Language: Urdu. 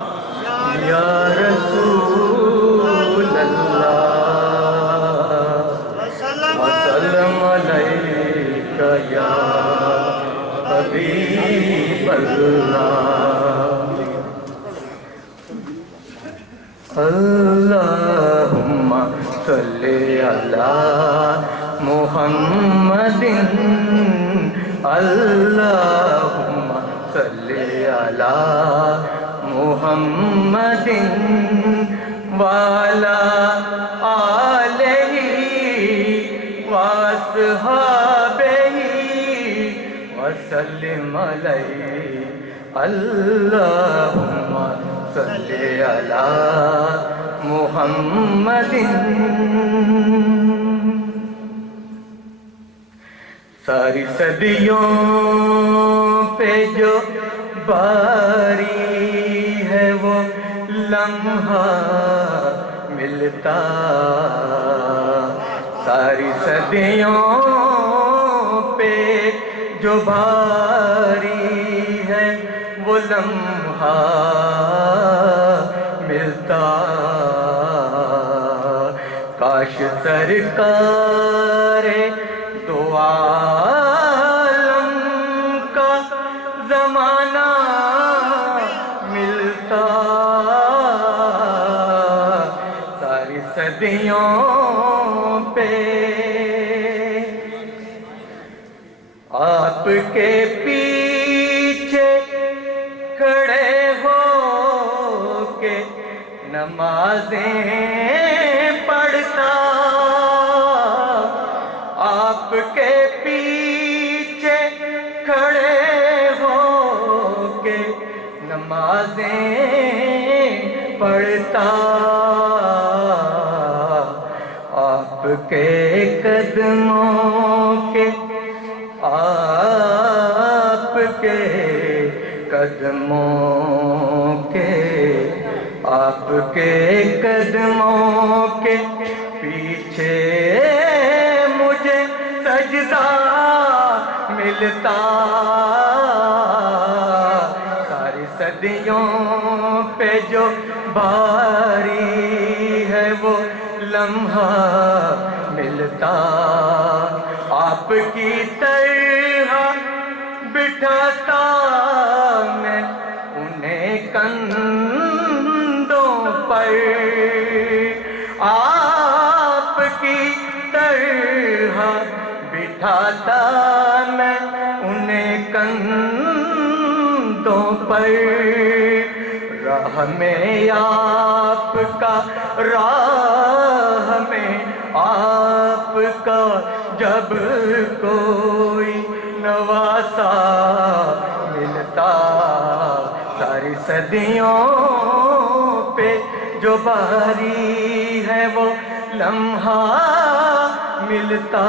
یا رسول اللہ وسلم علیک یا حبیب اللہ اللہم صلی علی محمد اللہم صلی علی محمد وعلی آلہ واصحابہ وسلم علیہ اللہم صلی علی محمد ساری صدیوں پہ جو باری ہے وہ لمحہ ملتا ساری صدیوں پہ جو باری ہے وہ لمحہ ملتا کاش سرکار دو عالم کا زمانہ ملتا ساری صدیوں پہ آپ کے پیچھے کھڑے ہو کے نمازیں پڑھتا آپ کے پیچھے کھڑے ہو کے نمازیں پڑھتا آپ کے قدموں کے آپ کے قدموں کے آپ کے قدموں کے پیچھے مجھے سجدہ ملتا ساری صدیوں پہ جو باری ہے وہ لمحہ ملتا آپ کی طرح بٹھاتا میں انہیں کندھوں پر آپ کی طرح بٹھاتا میں انہیں کندھوں پر راہ میں آپ کا راہ میں آپ کا جب کوئی نواسا ملتا ساری صدیوں پہ جو باری ہے وہ لمحہ ملتا